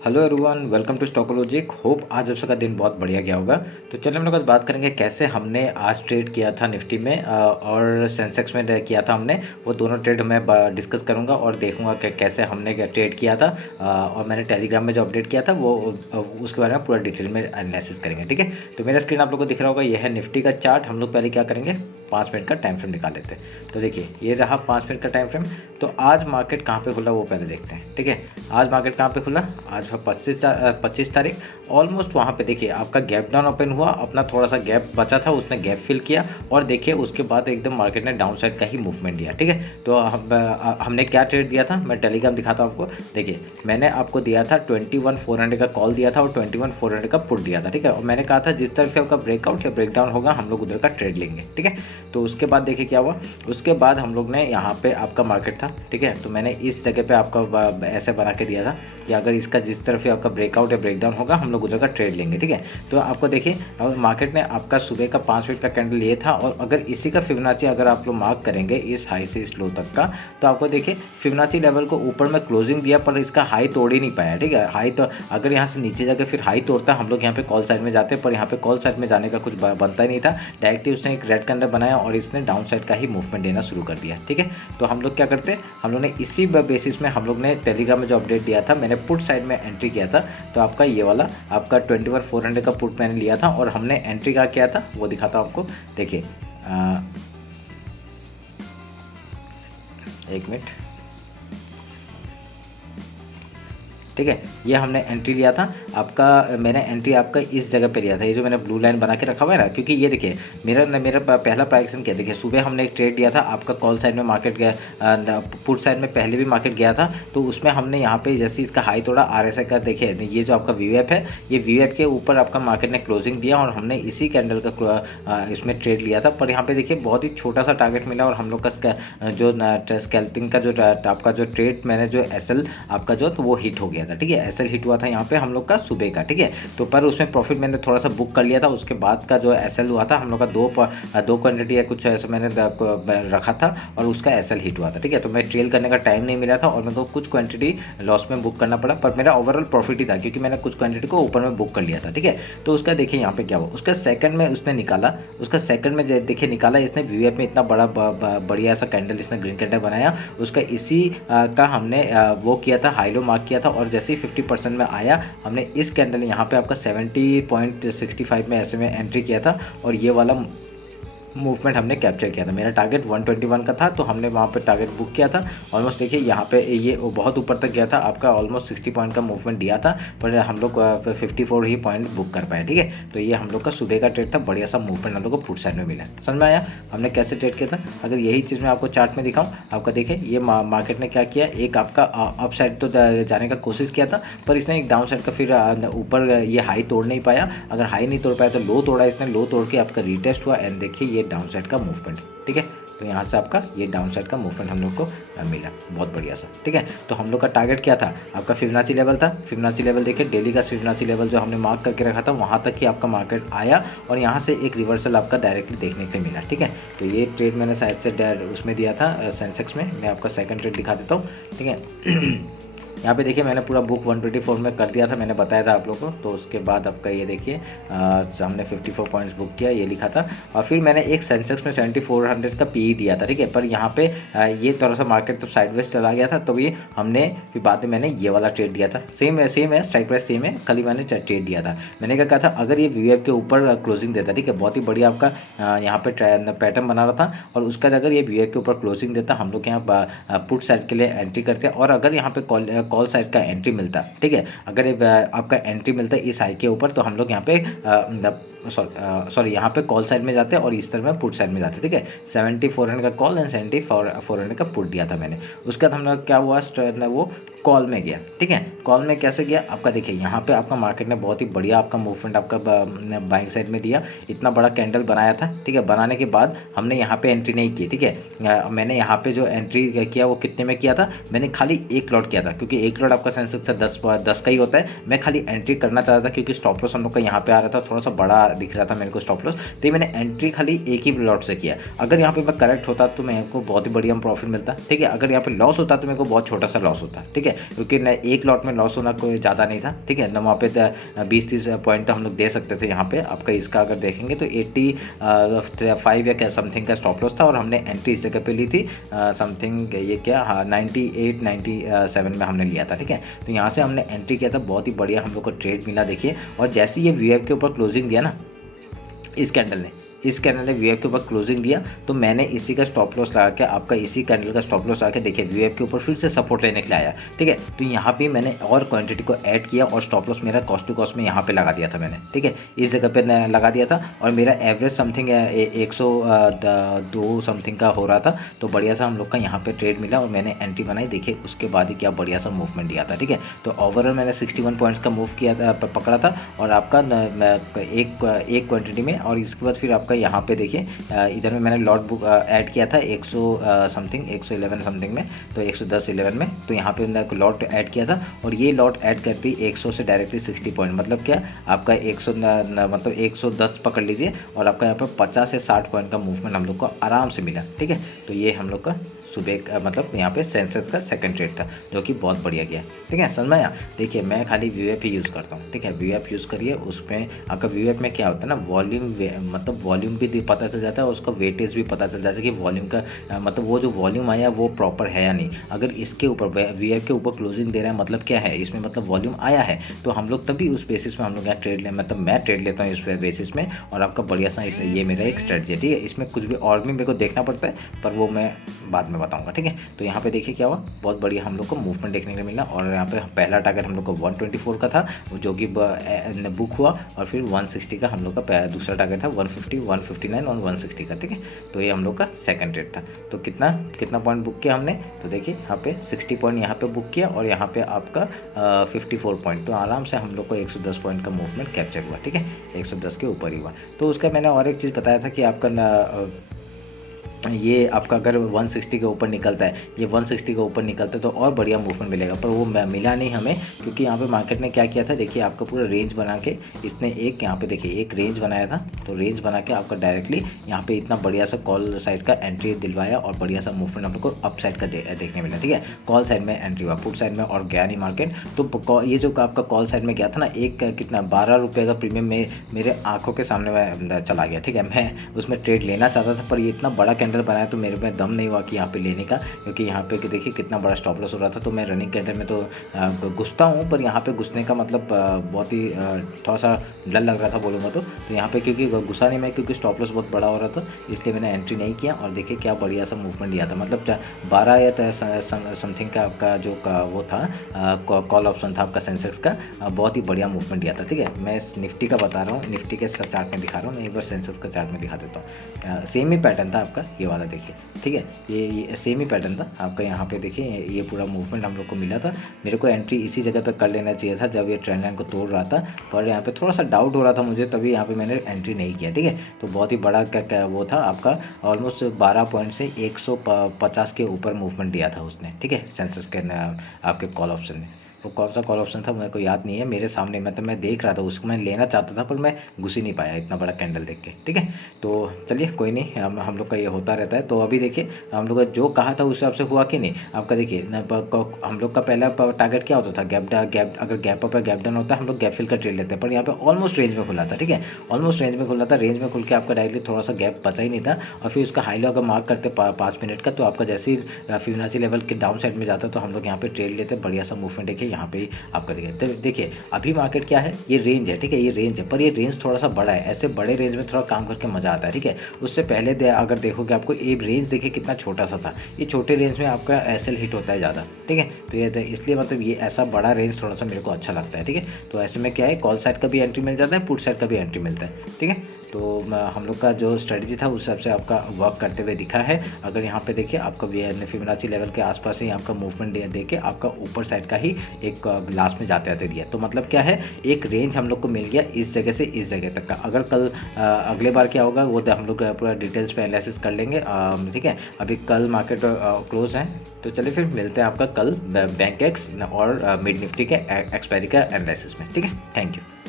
Hello everyone, welcome to Stockologic. Hope आज आप सबका दिन बहुत बढ़िया गया होगा। तो चलिए हम लोग आज बात करेंगे कैसे हमने आज ट्रेड किया था निफ्टी में और सेंसेक्स में किया था हमने। वो दोनों ट्रेड मैं डिस्कस करूंगा और देखूंगा कि कैसे हमने ट्रेड किया था। और मैंने टेलीग्राम में जो अपडेट किया था वो उसके बारे में पूरा डिटेल में एनालिसिस करेंगे। ठीक है, तो मेरा स्क्रीन आप लोग को दिख रहा होगा, यह है निफ्टी का चार्ट। हम लोग पहले क्या करेंगे, 5 मिनट का टाइम फ्रेम निकाल लेते हैं। तो देखिए ये रहा 5 मिनट का टाइम फ्रेम। तो आज मार्केट कहाँ पे खुला वो पहले देखते हैं। ठीक है, आज मार्केट कहाँ पे खुला, आज 25 तारीख। ऑलमोस्ट वहाँ पे देखिए आपका गैप डाउन ओपन हुआ, अपना थोड़ा सा गैप बचा था उसने गैप फिल किया और देखिए उसके बाद एकदम मार्केट ने डाउन साइड का ही मूवमेंट दिया। ठीक है, तो हमने क्या ट्रेड दिया था, मैं टेलीग्राम दिखाता हूँ आपको। देखिए मैंने आपको दिया था 21,400 का कॉल दिया था और 21,400 का पुट दिया था। ठीक है, और मैंने कहा था जिस तरफ आपका ब्रेकआउट या ब्रेकडाउन होगा हम लोग उधर का ट्रेड लेंगे। ठीक है, तो उसके बाद देखिए क्या हुआ, उसके बाद हम लोग ने यहाँ पे आपका मार्केट था। ठीक है, तो मैंने इस जगह पे आपका ऐसे बना के दिया था कि अगर इसका जिस तरफ आपका ब्रेकआउट या ब्रेकडाउन होगा हम लोग उधर का ट्रेड लेंगे। ठीक है, तो आपको देखिए अब मार्केट ने आपका सुबह का 5 मिनट का कैंडल ये था और अगर इसी का फिबोनाची अगर आप लोग मार्क करेंगे इस हाई से इस लो तक का, तो आपको देखिए फिबोनाची लेवल को ऊपर में क्लोजिंग दिया पर इसका हाई तोड़ ही नहीं पाया। ठीक है, हाई तो अगर यहाँ से नीचे जाकर फिर हाई तोड़ता हम लोग यहाँ पे कॉल साइड में जाते, पर यहाँ पे कॉल साइड में जाने का कुछ बनता ही नहीं था। डायरेक्टली उसने एक रेड कैंडल बनाया और इसने डाउन साइड का ही मूवमेंट देना शुरू कर दिया। ठीक है, तो हम लोग क्या करते, हम लोग ने इसी बेसिस में हम लोग ने टेलीग्राम में जो अपडेट दिया था, मैंने पुट साइड में एंट्री किया था। तो आपका ये वाला आपका 21,400 का पुट मैंने लिया था और हमने एंट्री का किया था वो दिखाता हूँ आपको। देखिए 1 मिनट। ठीक है, ये हमने एंट्री लिया था आपका, मैंने एंट्री आपका इस जगह पे लिया था, ये जो मैंने ब्लू लाइन बना के रखा हुआ है ना, क्योंकि ये देखिए मेरा पहला प्राइस क्या, देखिए सुबह हमने एक ट्रेड लिया था आपका कॉल साइड में मार्केट गया, पुट साइड में पहले भी मार्केट गया था। तो उसमें हमने यहाँ पे जैसे इसका हाई तोड़ा RSI का, देखिए ये जो आपका VWAP है, ये VWAP के ऊपर आपका मार्केट ने क्लोजिंग दिया और हमने इसी कैंडल का इसमें ट्रेड लिया था। पर यहाँ पे देखिए बहुत ही छोटा सा टारगेट मिला और हम लोग का जो स्कैल्पिंग का जो आपका जो ट्रेड मैंने जो SL आपका जो तो वो हिट हो गया था। ठीक है, SL हिट हुआ था यहाँ पे हम लोग का सुबह का। ठीक है, तो पर उसमें प्रॉफिट मैंने थोड़ा सा बुक कर लिया था। उसके बाद का जो SL हुआ था हम लोग का दो क्वांटिटी या कुछ ऐसा मैंने रखा था और उसका SL हिट हुआ था। ठीक है, तो मैं ट्रेल करने का टाइम नहीं मिला था और मेरे को कुछ क्वांटिटी लॉस में बुक करना पड़ा, पर मेरा ओवरऑल प्रॉफिट ही था क्योंकि मैंने कुछ क्वांटिटी को ऊपर में बुक कर लिया था। ठीक है, तो उसका देखिए यहाँ पे क्या हुआ, उसका सेकंड में उसने निकाला, उसका सेकंड में देखिए निकाला इसने VWAP में इतना बड़ा बढ़िया सा कैंडल, इसने ग्रीन कैंडल बनाया। उसका इसी का हमने वो किया था, हाई लो मार्क किया था और जैसे ही 50% में आया हमने इस कैंडल यहाँ पे आपका 70.65 में ऐसे में एंट्री किया था और ये वाला मूवमेंट हमने कैप्चर किया था। मेरा टारगेट 121 का था तो हमने वहाँ पे टारगेट बुक किया था। ऑलमोस्ट देखिए यहाँ पे ये बहुत ऊपर तक गया था, आपका ऑलमोस्ट 60 पॉइंट का मूवमेंट दिया था पर हम लोग 54 ही पॉइंट बुक कर पाए। ठीक है, तो ये हम लोग का सुबह का ट्रेड था, बढ़िया सा मूवमेंट हम लोग को पुट साइड में मिला। समझ में आया हमने कैसे ट्रेड किया था। अगर यही चीज़ मैं आपको चार्ट में दिखाऊँ, आपका देखिए ये मार्केट ने क्या किया, एक आपका अप साइड तो जाने का कोशिश किया था पर इसने एक डाउन साइड का फिर ऊपर ये हाई तोड़ नहीं पाया। अगर हाई नहीं तोड़ पाया तो लो तोड़ा इसने, लो तोड़ के आपका रीटेस्ट हुआ एंड देखिए ये डाउन साइड का मूवमेंट। ठीक है, तो यहाँ से आपका ये डाउन साइड का मूवमेंट हम लोग को मिला बहुत बढ़िया सा। ठीक है, तो हम लोग का टारगेट क्या था, आपका फिबोनाची लेवल था। फिबोनाची लेवल देखिए डेली का फिबोनाची लेवल जो हमने मार्क करके रखा था वहाँ तक ही आपका मार्केट आया और यहाँ से एक रिवर्सल आपका डायरेक्टली देखने के लिए मिला। ठीक है, तो ये ट्रेड मैंने शायद से उसमें दिया था सेंसेक्स में। मैं आपका सेकंड ट्रेड दिखा देता हूँ। ठीक है यहाँ पे देखिए मैंने पूरा बुक 124 में कर दिया था, मैंने बताया था आप लोगों को। तो उसके बाद आपका ये देखिए हमने 54 पॉइंट्स बुक किया, ये लिखा था। और फिर मैंने एक सेंसेक्स में 7400 का PE दिया था। ठीक है, पर यहाँ पे ये थोड़ा सा मार्केट तो साइडवेज चला गया था, तो ये हमने फिर बाद में मैंने ये वाला ट्रेड दिया था। सेम है स्ट्राइक प्राइस सेम है, खाली मैंने ट्रेड दिया था। मैंने क्या कहा था, अगर ये VWAP के ऊपर क्लोजिंग देता, ठीक है, बहुत ही बढ़िया आपका यहाँ पे पैटर्न बना रहा था और उसका अगर ये VWAP के ऊपर क्लोजिंग देता हम लोग यहाँ पुट साइड के लिए एंट्री करते और अगर यहाँ पे कॉल साइड का एंट्री मिलता, ठीक है, अगर आपका एंट्री मिलता है इस हाई के ऊपर तो हम लोग यहाँ पे सॉरी यहाँ पे कॉल साइड में जाते और इस तरह में पुट साइड में जाते। ठीक है, 7400 का कॉल एंड 7400 का पुट दिया था मैंने। उसके बाद हम लोग क्या हुआ, वो कॉल में गया। ठीक है, कॉल में कैसे गया, आपका देखिए यहाँ पे आपका मार्केट ने बहुत ही बढ़िया आपका मूवमेंट आपका बाइंग साइड में दिया, इतना बड़ा कैंडल बनाया था। ठीक है, बनाने के बाद हमने यहाँ पे एंट्री नहीं की। ठीक है, मैंने यहाँ पे जो एंट्री किया वो कितने में किया था, मैंने खाली एक लॉट किया था क्योंकि एक लॉट आपका सेंसेक्स का 10 का ही होता है। मैं खाली एंट्री करना चाहता था क्योंकि स्टॉप लॉस हम लोग का यहाँ पे आ रहा था, थोड़ा सा बड़ा दिख रहा था मेरे को स्टॉप लॉस, तो ये मैंने एंट्री खाली एक ही लॉट से किया। अगर यहाँ पे मैं करेक्ट होता तो मेरे को बहुत ही बढ़िया प्रॉफिट मिलता, ठीक है। अगर यहाँ पे लॉस होता तो मेरे को बहुत छोटा सा लॉस होता, ठीक है, क्योंकि एक लॉट में लॉस होना कोई ज़्यादा नहीं था, ठीक है ना। वहाँ पे 20-30 पॉइंट तो हम लोग दे सकते थे यहाँ पे आपका। इसका अगर देखेंगे तो 85 या क्या समथिंग का स्टॉप लॉस था और हमने एंट्री इस जगह पे ली थी समथिंग ये क्या 98-97 में हमने लिया था, ठीक है। तो यहाँ से हमने एंट्री किया था, बहुत ही बढ़िया हम लोग को ट्रेड मिला देखिए। और जैसे ये वीएफ के ऊपर क्लोजिंग दिया ना इस कैंडल ने वीएफ के ऊपर क्लोजिंग दिया, तो मैंने इसी का स्टॉप लॉस लगा के आपका इसी कैंडल का स्टॉप लॉस लगा के देखिए वीएफ के ऊपर फिर से सपोर्ट लेने के लिए आया, ठीक है। तो यहाँ पे मैंने और क्वांटिटी को ऐड किया और स्टॉप लॉस मेरा कॉस्ट टू कॉस्ट में यहाँ पे लगा दिया था मैंने, ठीक है, इस जगह पे लगा दिया था। और मेरा एवरेज समथिंग 102 समथिंग का हो रहा था, तो बढ़िया सा हम लोग का यहाँ पे ट्रेड मिला और मैंने एंट्री बनाई देखिए। उसके बाद ही क्या बढ़िया सा मूवमेंट दिया था, ठीक है। तो ओवरऑल मैंने 61 पॉइंट्स का मूव किया था, पकड़ा था और आपका एक क्वांटिटी में। और इसके बाद फिर आपका यहाँ पे देखिए इधर में मैंने लॉट बुक ऐड किया था 100 समथिंग 111 समथिंग में, तो 110-11 में, तो यहाँ पे मैंने लॉट ऐड किया था। और ये लॉट ऐड करती 100 से डायरेक्टली 60 पॉइंट, मतलब क्या आपका 100 मतलब 110 पकड़ लीजिए और आपका यहाँ पे 50 से 60 पॉइंट का मूवमेंट हम लोग को आराम से मिला, ठीक है। तो ये हम लोग का सुबह का मतलब यहाँ पे सेंसेक्स का सेकंड ट्रेड था जो कि बहुत बढ़िया गया, ठीक है। समझ में आया। देखिए मैं खाली वीएफ ही यूज़ करता हूँ, ठीक है। वीएफ यूज़ करिए, उसमें आपका वीएफ में क्या होता है ना वॉल्यूम, मतलब वॉल्यूम भी पता चल जाता है और उसका वेटेज भी पता चल जाता है कि वॉल्यूम का मतलब वो जो वॉल्यूम आया वो प्रॉपर है या नहीं। अगर इसके ऊपर वीएफ के ऊपर क्लोजिंग दे रहा है मतलब क्या है, इसमें मतलब वॉल्यूम आया है, तो हम लोग तभी उस बेसिस में हम लोग यहाँ ट्रेड ले मतलब मैं ट्रेड लेता हूँ इस बेसिस में। और आपका बढ़िया सा ये मेरा एक स्ट्रेटजी है, ठीक है। इसमें कुछ भी और भी मेरे को देखना पड़ता है पर वो मैं बाद में बताऊंगा, ठीक है। तो यहाँ पे देखिए क्या हुआ, बहुत बढ़िया हम लोग को मूवमेंट देखने को मिला। और यहाँ पे पहला टारगेट हम लोग को 124 का था जो कि बुक हुआ, और फिर 160 का हम लोग का दूसरा टारगेट था 150, 159 और 160 का, ठीक है। तो ये हम लोग का सेकंड ट्रेड था। तो कितना पॉइंट बुक किया हमने, तो देखिए यहाँ पे 60 पॉइंट यहाँ पे बुक किया और यहाँ पे आपका 54 पॉइंट, तो आराम से हम लोग को 110 पॉइंट का मूवमेंट कैप्चर हुआ, ठीक है। 110 के ऊपर ही हुआ। तो उसका मैंने और एक चीज़ बताया था कि आपका ये आपका अगर 160 के ऊपर निकलता है, ये 160 के ऊपर निकलता है तो और बढ़िया मूवमेंट मिलेगा, पर वो मिला नहीं हमें, क्योंकि यहाँ पे मार्केट ने क्या किया था देखिए आपका पूरा रेंज बना के इसने एक यहाँ पे देखिए एक रेंज बनाया था। तो रेंज बना के आपका डायरेक्टली यहाँ पे इतना बढ़िया सा कॉल साइड का एंट्री दिलवाया और बढ़िया सा मूवमेंट हम लोग को अप साइड का देखने मिला, ठीक है। कॉल साइड में एंट्री हुआ, पुट साइड में और गया नहीं मार्केट। तो ये जो आपका कॉल साइड में गया था ना, एक कितना 12 रुपये का प्रीमियम में मेरे आंखों के सामने में चला गया, ठीक है। मैं उसमें ट्रेड लेना चाहता था पर ये इतना बड़ा कैंडल बनाया तो मेरे में दम नहीं हुआ कि यहाँ पे लेने का, क्योंकि यहाँ पे देखिए कितना बड़ा स्टॉप लॉस हो रहा था। तो मैं रनिंग कैंडल में तो घुसता हूँ, पर यहाँ पे घुसने का मतलब बहुत ही थोड़ा सा डर लग रहा था बोलूँगा तो यहाँ पे, क्योंकि घुसा नहीं मैं, क्योंकि स्टॉप लॉस बहुत बड़ा हो रहा था, इसलिए मैंने एंट्री नहीं किया। और देखिए क्या बढ़िया सा मूवमेंट दिया था, मतलब 12 या समथिंग का आपका जो वो था कॉल ऑप्शन था आपका सेंसेक्स का, बहुत ही बढ़िया मूवमेंट दिया था, ठीक है। मैं निफ्टी का बता रहा हूँ, निफ्टी के चार्ट में दिखा रहा हूँ, मैं एक बार सेंसेक्स का चार्ट में दिखा देता हूँ। सेम ही पैटर्न था आपका ये वाला देखिए, ठीक है। ये सेम ही पैटर्न था आपका। यहाँ पे देखिए ये पूरा मूवमेंट हम लोग को मिला था। मेरे को एंट्री इसी जगह पे कर लेना चाहिए था जब ये ट्रेंड लाइन को तोड़ रहा था, पर यहाँ पे थोड़ा सा डाउट हो रहा था मुझे, तभी यहाँ पे मैंने एंट्री नहीं किया, ठीक है। तो बहुत ही बड़ा क्या वो था आपका, ऑलमोस्ट 12 पॉइंट से 150 के ऊपर मूवमेंट दिया था उसने, ठीक है, सेंसेक्स के आपके कॉल ऑप्शन ने। वो कौन सा कॉल ऑप्शन था मेरे को याद नहीं है, मेरे सामने मतलब मैं देख रहा था उसको, मैं लेना चाहता था पर मैं घुस ही नहीं पाया इतना बड़ा कैंडल देख के, ठीक है। तो चलिए कोई नहीं, हम लोग का ये होता रहता है। तो अभी देखिए हम लोग का जो कहा था उस हिसाब से हुआ कि नहीं आपका। देखिए हम लोग का पहला टारगेट क्या होता था, गैप अगर गैप अप या गैप डाउन होता है हम लोग गैप फिल का ट्रेड लेते हैं, पर यहाँ पे ऑलमोस्ट रेंज में खुला था, ठीक है। ऑलमोस्ट रेंज में खुला था, रेंज में खुल के आपका डायरेक्टली थोड़ा सा गैप बचा ही नहीं था। और फिर उसका हाई लो अगर मार्क करते 5 मिनट का, तो आपका जैसे ही फिबोनाची लेवल के डाउन साइड में जाता तो हम लोग यहाँ पे ट्रेड लेते, बढ़िया सा मूवमेंट देखिए यहाँ पे आपका देखिए। तो देखिए अभी मार्केट क्या है, ये रेंज है, ठीक है, ये रेंज है, पर ये रेंज थोड़ा सा बड़ा है। ऐसे बड़े रेंज में थोड़ा काम करके मजा आता है, ठीक है। उससे पहले अगर देखोगे आपको ये रेंज देखिए कितना छोटा सा था, ये छोटे रेंज में आपका एसएल हिट होता है ज़्यादा, ठीक है। तो ये इसलिए मतलब ये ऐसा बड़ा रेंज थोड़ा सा मेरे को अच्छा लगता है, ठीक है। तो ऐसे में क्या है, कॉल साइड का भी एंट्री मिल जाता है, पुट साइड का भी एंट्री मिलता है, ठीक है। तो हम लोग का जो स्ट्रेटजी था उस हिसाब से आपका वर्क करते हुए दिखा है। अगर यहाँ पे देखिए आपका फिबोनाची लेवल के आसपास ही आपका मूवमेंट दे के आपका ऊपर साइड का ही एक लास्ट में जाते जाते दिया। तो मतलब क्या है, एक रेंज हम लोग को मिल गया इस जगह से इस जगह तक का। अगर कल अगले बार क्या होगा वो हम लोग पूरा डिटेल्स पे एनालिसिस कर लेंगे, ठीक है। अभी कल मार्केट क्लोज है, तो चलिए फिर मिलते हैं आपका कल बैंक एक्स और मिड निफ्टी के एक्सपायरी का एनालिसिस में, ठीक है। Thank you.